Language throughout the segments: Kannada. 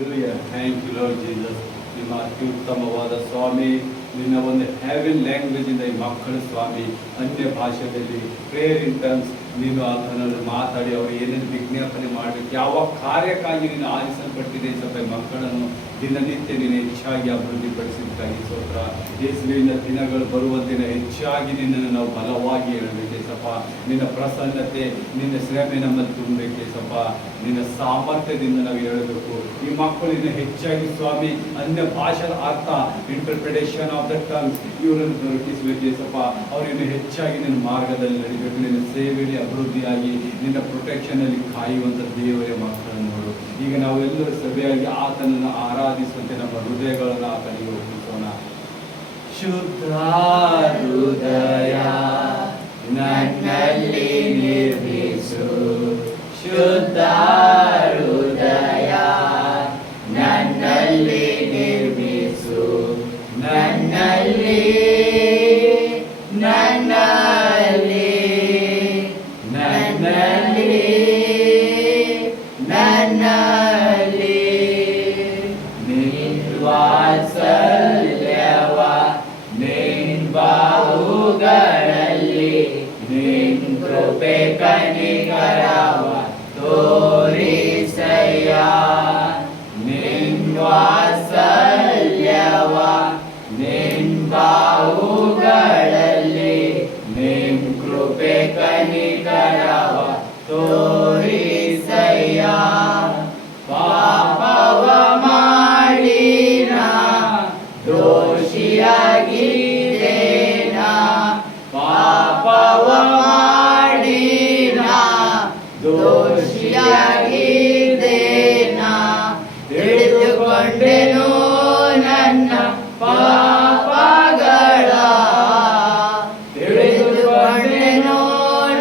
Thank you lord Jesus. ನಿಮ್ಮ ಅತ್ಯುತ್ತಮವಾದ ಸ್ವಾಮಿ, ನಿನ್ನ ಒಂದು ಹೆವೆನ್ ಲ್ಯಾಂಗ್ವೇಜ್ ಇಂದ ಈ ಮಕ್ಕಳು ಸ್ವಾಮಿ ಅನ್ಯ ಭಾಷೆಯಲ್ಲಿ ಪ್ರೇಯರ್ ಇನ್ ಟರ್ಮ್ಸ್ ನೀನು ಆತನಲ್ಲಿ ಮಾತಾಡಿ ಅವರು ಏನೇನು ವಿಜ್ಞಾಪನೆ ಮಾಡಬೇಕು, ಯಾವ ಕಾರ್ಯಕ್ಕಾಗಿ ನೀನು ಆರಿಸಲ್ಪಟ್ಟಿದೆ ಸ್ವಲ್ಪ ಮಕ್ಕಳನ್ನು ದಿನನಿತ್ಯ ನೀನು ಹೆಚ್ಚಾಗಿ ಅಭಿವೃದ್ಧಿಪಡಿಸಿದ್ದಕ್ಕಾಗಿ ಸ್ತೋತ್ರ. ಯೇಸುವಿನ ದಿನಗಳು ಬರುವಂತೆ ಹೆಚ್ಚಾಗಿ ನಿನ್ನನ್ನು ನಾವು ಬಲವಾಗಿ ಹೇಳಬೇಕೆ ಸಪ್ಪ. ನಿನ್ನ ಪ್ರಸನ್ನತೆ, ನಿನ್ನ ಶ್ರಮೆ ನಮ್ಮಲ್ಲಿ ತುಂಬಬೇಕೆ ಸಪ್ಪ. ನಿನ್ನ ಸಾಮರ್ಥ್ಯದಿಂದ ನಾವು ಹೇಳಬೇಕು. ಈ ಮಕ್ಕಳು ಇನ್ನು ಹೆಚ್ಚಾಗಿ ಸ್ವಾಮಿ ಅನ್ಯ ಭಾಷೆಯ ಅರ್ಥ, ಇಂಟರ್ಪ್ರಿಟೇಷನ್ ಆಫ್ ದ ಟರ್ಮ್ಸ್ ಇವರನ್ನು ದೊರಕಿಸಬೇಕೆ ಸಪ್ಪ. ಅವರಿನ್ನು ಹೆಚ್ಚಾಗಿ ನಿನ್ನ ಮಾರ್ಗದಲ್ಲಿ ನಡಿಬೇಕು. ನಿನ್ನ ಸೇವೆಯಲ್ಲಿ ಅಭಿವೃದ್ಧಿಯಾಗಿ ನಿನ್ನ ಪ್ರೊಟೆಕ್ಷನ್ ಅಲ್ಲಿ ಕಾಯುವಂಥ ದೇವರೇ ಮಕ್ಕಳನ್ನು ನೋಡು. ಈಗ ನಾವೆಲ್ಲರೂ ಸಭೆಯಾಗಿ ಆತನನ್ನು ಆರಾಧಿಸುವಂತೆ ನಮ್ಮ ಹೃದಯಗಳನ್ನು ಆತನಿಗೆ ಒಪ್ಪಿಸೋಣ. ಶುದ್ಧ ಹೃದಯ ನನ್ನಲ್ಲಿ ನಿರ್ಮಿಸು, ಶುದ್ಧ ಹೃದಯ ನನ್ನಲ್ಲಿ ನಿರ್ಮಿಸು, ನನ್ನಲ್ಲಿ ನನ್ನಲ್ಲಿ ನನ್ನಲ್ಲಿ ನನ್ನಲ್ಲಿ ನಿನ್ ವಾತ್ಸಲ್ಯವ ನಿನ್ ಬಾಹುಗಳಲ್ಲಿ ನಿನ್ ಕೃಪೆ ಕನಿಕರವ ತೋರಿಸಯ್ಯ. ನಿನ್ ವಾತ್ಸಲ್ಯವ ನಿನ್ ಬಾಹುಗಳಲ್ಲಿ ನಿನ್ ಕೃಪೆ ಕನಿಕರವ ತೋರಿಸಯ್ಯ. ಪಾಪವ ಮಾಡಿನ ದೋಷಿಯಾಗಿದ್ದೇನ, ಪಾಪವ ಮಾಡಿನ ದೋಷಿಯಾಗಿದ್ದೇನ, ತಿಳಿದುಕೊಂಡೆನು ನನ್ನ ಪಾಪಗಳ, ತಿಳಿದುಕೊಂಡೆನು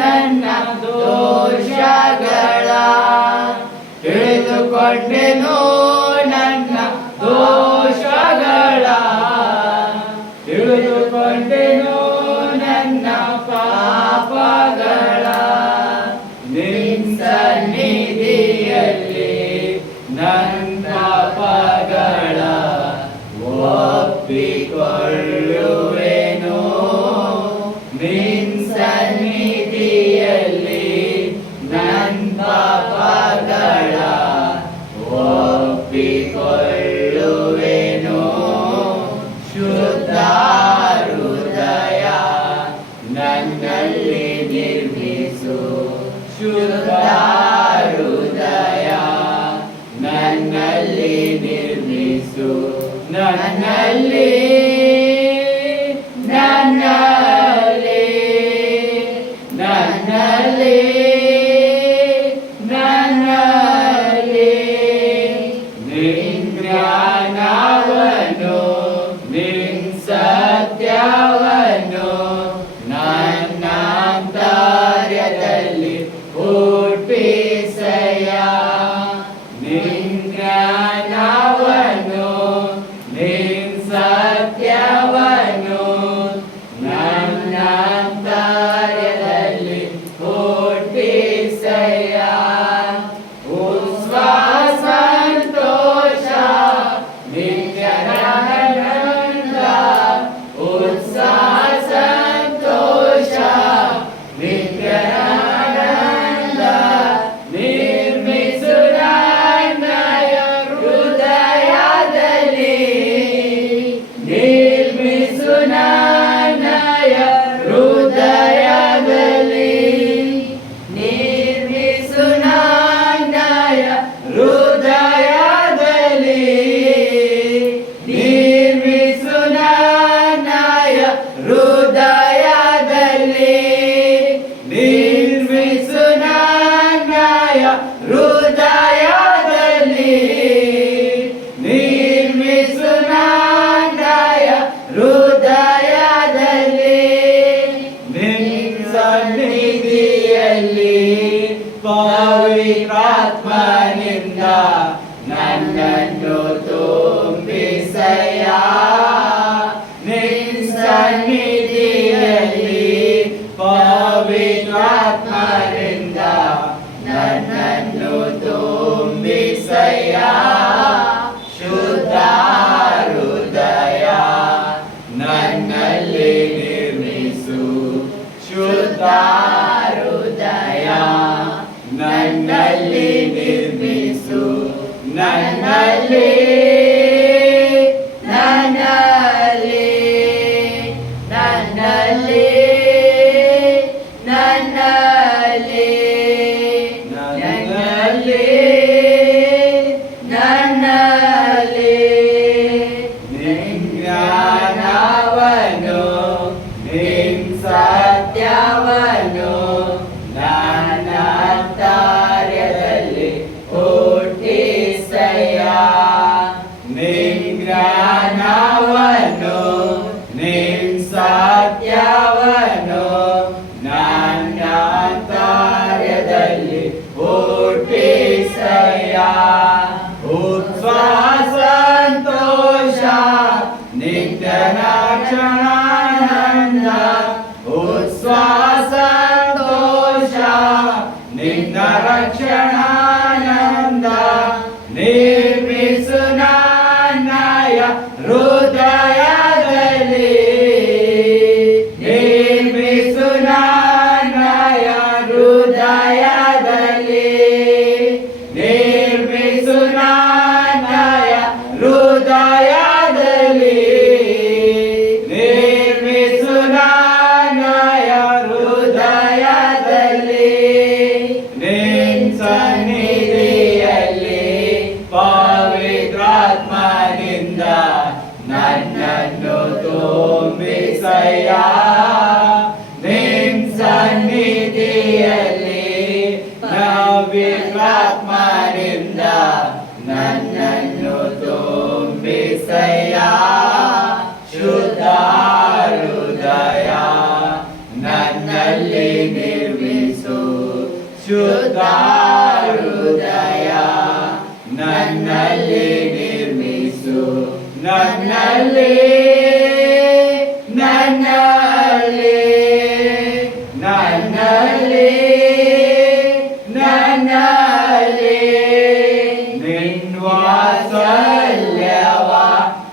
ನನ್ನ ದೋಷಗಳ, ತಿಳಿದುಕೊಂಡೆನು ನನ್ನ ದೋಷಗಳ, ತಿಳಿದುಕೊಂಡೆನು ನನ್ನ ಪಾಪಗಳ. ನಿನ್ ಸನ್ನಿಧಿಯಲ್ಲಿ ನನ್ನ ಪಾಪಗಳ ಒಪ್ಪಿಕೊಳ್ಳುವೆನು. ನಿನ್ ಸನ್ನಿಧಿಯಲ್ಲಿ ನನ್ನ ಪಾಪಗಳ ಒಪ್ಪಿಕೊಳ್ಳುವೆನು. ಶುದ್ಧ ಹೃದಯ ನನ್ನಲ್ಲಿ ನಿರ್ಮಿಸು, ಶುದ್ಧ ಹೃದಯ ನನ್ನಲ್ಲಿ ನಿರ್ಮಿಸು, ನನ್ನಲ್ಲಿ ನನ್ನಲ್ಲಿ ನನ್ನಲ್ಲಿ ನನ್ನಲ್ಲಿ ನಿನ್ ಜ್ಞಾನವನ್ನು ನಿನ್ ಸತ್ಯವನ್ನು ನನ್ನ ಅಂತರ್ಯದಲ್ಲಿ ಹುಟ್ಟಿಸಯ್ಯ. ನಿನ್ ಜ್ಞಾನವನ್ನು ನಿನ್ ಸತ್ಯವನ್ನು ನನ್ನ ಅಂತರ್ಯದಲ್ಲಿ ಹುಟ್ಟಿಸಯ್ಯ. ಉತ್ಸಾಹ ಸಂತೋಷ ನಿತ್ಯಾನಂದ, ಉತ್ಸಾಹ ಸಂತೋಷ ನಿತ್ಯಾನಂದ ನಿರ್ಮಿಸು ನನ್ನಯ ಹೃದಯದಲ್ಲಿ, ನಿರ್ಮಿಸು ನನ್ನಯ ಹೃದಯದಲ್ಲಿ, ನಿರ್ಮಿಸು ನನ್ನಯ ಹೃದಯದಲ್ಲಿ, ನಿರ್ಮಿಸು ನನ್ನಯ ಹೃದಯದಲ್ಲಿ, ನಿರ್ಮಿಸು ನನ್ನಯ ಹೃದಯದಲ್ಲಿ, ನಿರ್ಮಿಸು ನನ್ನಯ ಹೃದಯದಲ್ಲಿ. ನಿನ್ನ ಸನ್ನಿಧಿಯಲ್ಲಿ ಪವಿತ್ರಾತ್ಮನಿಂದ ನನ್ನನ್ನು ತುಂಬಿಸಯ್ಯ. ನಿನ್ನ ಸನ್ನಿಧಿಯಲ್ಲಿ ಪವಿತ್ರಾತ್ಮನಿಂದ ನನ್ನನ್ನು ತುಂಬಿಸಯ್ಯ. ನನ್ನಲ್ಲಿ ನನ್ನಲ್ಲಿ ನನ್ನಲ್ಲಿ ನನ್ನಲ್ಲಿ ನನ್ನಲ್ಲಿ ನನ್ನಲ್ಲಿ ನಿನ್ ಜ್ಞಾನವನ್ನು ನಿನ್ ಸತ್ಯವನ್ನು ನನ್ನ ಕಾರ್ಯದಲ್ಲಿ ಹುಟ್ಟಿಸಯ್ಯ. ನಿನ್ ಜ್ಞಾನವನ್ನು ನಿನ್ ಸತ್ಯವನ್ನು ನನ್ನ ಕಾರ್ಯದಲ್ಲಿ ಹುಟ್ಟಿಸಯ್ಯ. ಉತ್ಸಾಹ ಸಂತೋಷ ನಿತ್ಯ ರಕ್ಷಣಾನಂದ. ಉತ್ಸಾಹ ಸಂತೋಷ ನಿನ್ನ ರಕ್ಷಣಾನಂದ. ನಿರ್ಮಿಸು ನನ್ನಯ ಹೃದಯದಲ್ಲಿ. ನಿರ್ಮಿಸು ನನ್ನಯ ಹೃದಯದಲ್ಲಿ. ನಿರ್ಮಿಸು ನನ್ನಯ ಹೃದಯದಲ್ಲಿ. ನಿರ್ಮಿಸು ನನ್ನಯ ಹೃದಯದಲ್ಲಿ. ನಿನ್ ಸನ್ನಿಧಿಯಲ್ಲಿ ಪವಿತ್ರಾತ್ಮನಿಂದ ನನ್ನನ್ನು ತುಂಬಿಸಯ್ಯ. ನಿನ್ ಸನ್ನಿಧಿಯಲ್ಲಿ ಪವಿತ್ರಾತ್ಮನಿಂದ ನನ್ನನ್ನು ತುಂಬಿಸಯ್ಯ. ಶುದ್ಧ ಹೃದಯ ನನ್ನಲ್ಲಿ ನಿರ್ಮಿಸು. ಶುದ್ಧ ಹೃದಯ ನನ್ನಲ್ಲಿ ನಿರ್ಮಿಸು. ನನ್ನಲ್ಲಿ ನನ್ನಲ್ಲಿ ನನ್ನಲ್ಲಿ ನನ್ನಲ್ಲಿ ನಿನ್ ವಾತ್ಸಲ್ಯವ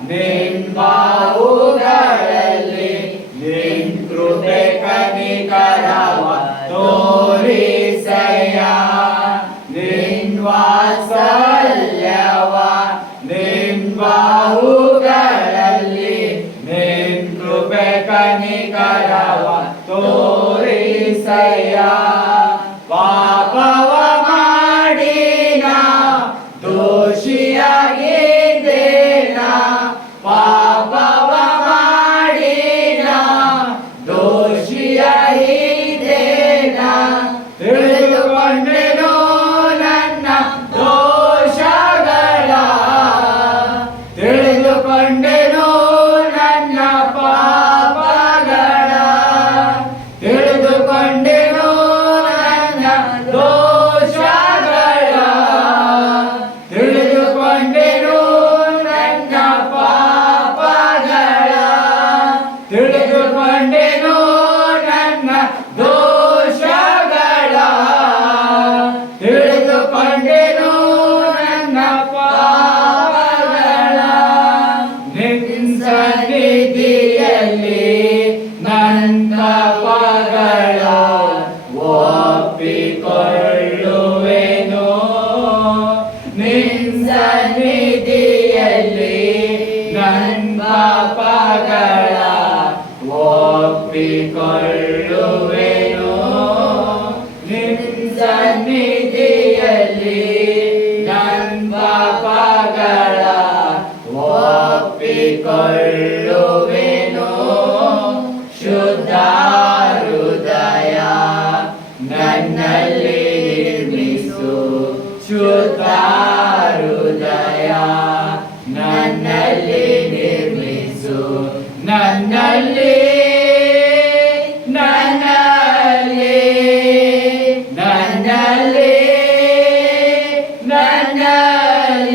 ನಿನ್ ಬಾಹುಗಳಲ್ಲಿ ನಿನ್ ಕೃಪೆ ಕನಿಕರವ ತೋರಿಸಯ್ಯ. ನಿನ್ ವಾತ್ಸಲ್ಯವ ನಿನ್ ಬಾಹುಗಳಲ್ಲಿ ನಿನ್ ಕೃಪೆ ಕನಿಕರವ ತೋರಿಸಯ್ಯ. ಪಾಪವ ಮಾಡಿನ ದೋಷಿಯಾಗಿದ್ದೇನ. ಪಾಪವ ಮಾಡಿನ ದೋಷಿಯಾಗಿದ್ದೇನ. ತಿಳಿದುಕೊಂಡೆನೋ ನನ್ನ ದೋಷಗಳ. ತಿಳಿದುಕೊಂಡೆನೋ ನನ್ನ ಪಾಪಗಳ. ತಿಳಿದುಕೊಂಡೆನೋ ನನ್ನ ದೋಷಗಳ. ತಿಳಿದುಕೊಂಡೆನೋ ನನ್ನ ಪಾಪಗಳ. ತಿಳಿದುಕೊಂಡೆನೋ ನನ್ನ ದೋಷಗಳ. ತಿಳಿದುಕೊಂಡೆನೋ ನನ್ನ ಪಾಪಗಳ. ನಿನ್ ಸನ್ನಿಧಿಯಲ್ಲಿ ನನ್ನ ಪಾಪಗಳ ಒಪ್ಪಿಕೊಳ್ಳುವೆನು. ನಿನ್ ಸನ್ನಿಧಿಯಲ್ಲಿ ನನ್ನ ಪಾಪಗಳ ಒಪ್ಪಿಕೊಳ್ಳುವೆನು. ನಿನ್ ಸನ್ನಿಧಿಯಲ್ಲಿ ನನ್ನ ಪಾಪಗಳ ಒಪ್ಪಿಕೊಳ್ಳುವೆನು. ಶುದ್ಧ ಹೃದಯ ನನ್ನಲ್ಲಿ ನಿರ್ಮಿಸು. ಶುದ್ಧ ಹೃದಯ ನನ್ನಲ್ಲಿ ನಿರ್ಮಿಸು. ನನ್ನಲ್ಲಿ ನನ್ನಲ್ಲಿ ನನ್ನಲ್ಲಿ ನನ್ನಲ್ಲಿ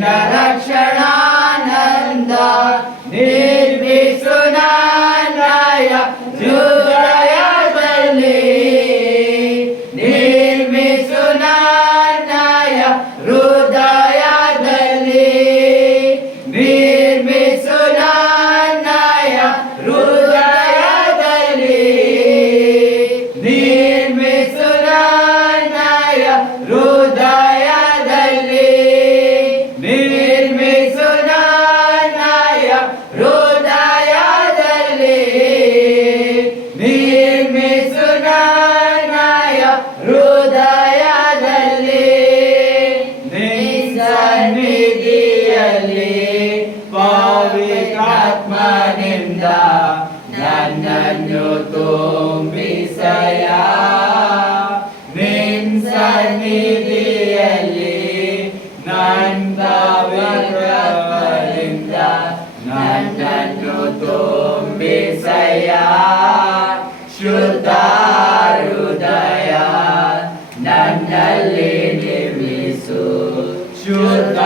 ನಿನ್ನ ರಕ್ಷಣಾನಂದ ನಿರ್ಮಿಸು ನನ್ನಯ ಹೃದಯದಲ್ಲಿ ನಿರ್ಮಿಸು ನನ್ನಯ ಹೃದಯದಲ್ಲಿ ನಿರ್ಮಿಸು ನನ್ನಯ ಹೃದಯದಲ್ಲಿ ನಿರ್ಮಿಸು ನನ್ನಯ ಹೃದಯದಲ್ಲಿ ನಿರ್ಮಿಸು ನನ್ನಯ ಹೃದಯದಲ್ಲಿ ನಿರ್ಮಿಸು ನನ್ನಯ ಹೃದಯದಲ್ಲಿ ನಿಸನ್ನಿಧಿಯಲ್ಲಿ ಪವಿತ್ರಾತ್ಮನಿಂದ ನನ್ನನ್ನು ತುಂಬಿಸಯ ನಿನ್ ಸನ್ನಿಧಿಯಲ್ಲಿ ನನ್ನ ಪವಿತ್ರಾತ್ಮನಿಂದ ನನ್ನನ್ನು ತುಂಬಿಸಯ ಶುದ್ಧ ಹೃದಯ ನನ್ನಲ್ಲಿ ನಿರ್ಮಿಸು ಶುದ್ಧ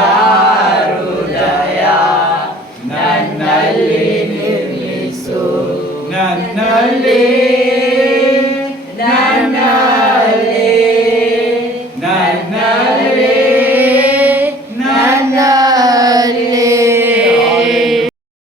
ಹೃದಯ ನನ್ನಲ್ಲಿ ನಿರ್ಮಿಸು ನನ್ನಲ್ಲಿ